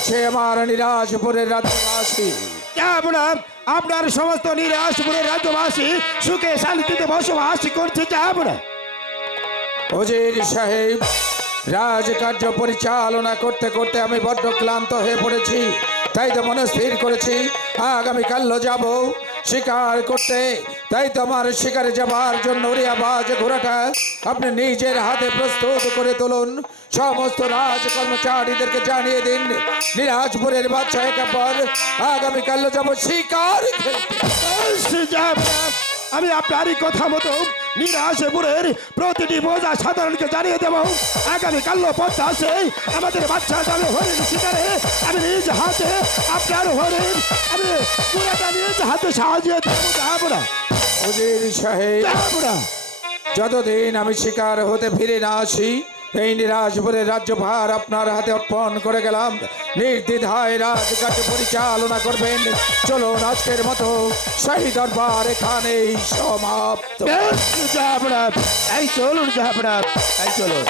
আছে আমার নিরাশপুরের রাজ্যবাসী। আপনার সমস্ত নিরাশপুরের রাজ্যবাসী সুখে শান্তিতে বসবাস করছে যাবনা। উজির সাহেব, রাজকার্য পরিচালনা করতে করতে আমি বড্ড ক্লান্ত হয়ে পড়েছি। তাই তো মনস্থির করেছি আগামীকাল যাব শিকার করতে। তাই তো আমার শিকারে যাবার জন্য উড়িয়াবাজ ঘোড়াটা আপনি নিজের হাতে প্রস্তুত করে তুলুন। সমস্ত রাজ কর্মচারীদেরকে জানিয়ে দিন নিরাজপুরের বাচ্চা একেবারে আগামীকাল যাব শিকার খেলতে। আমি আপনারই কথা মতো নিরাশপুরের প্রতিটি বোঝা সাধারণকে জানিয়ে দেব আগামীকাল পথে আসে আমাদের বাচ্চা যাবে হরিণ শিকারে। আমি নিজ হাতে আপনার হরিণ আমি পুরাটা নিজ হাতে সাহায্য দেবো না। উজির সাহেব, যতদিন আমি শিকার হতে ফিরে না আসি এই নিরাজপুরের রাজ্যভার আপনার হাতে অর্পণ করে গেলাম। নির্দ্বিধায় রাজকার্য পরিচালনা করবেন। চলুন আজকের মতো শাহী দরবার এখানেই সমাপ্ত। এই চলুন এই চলুন।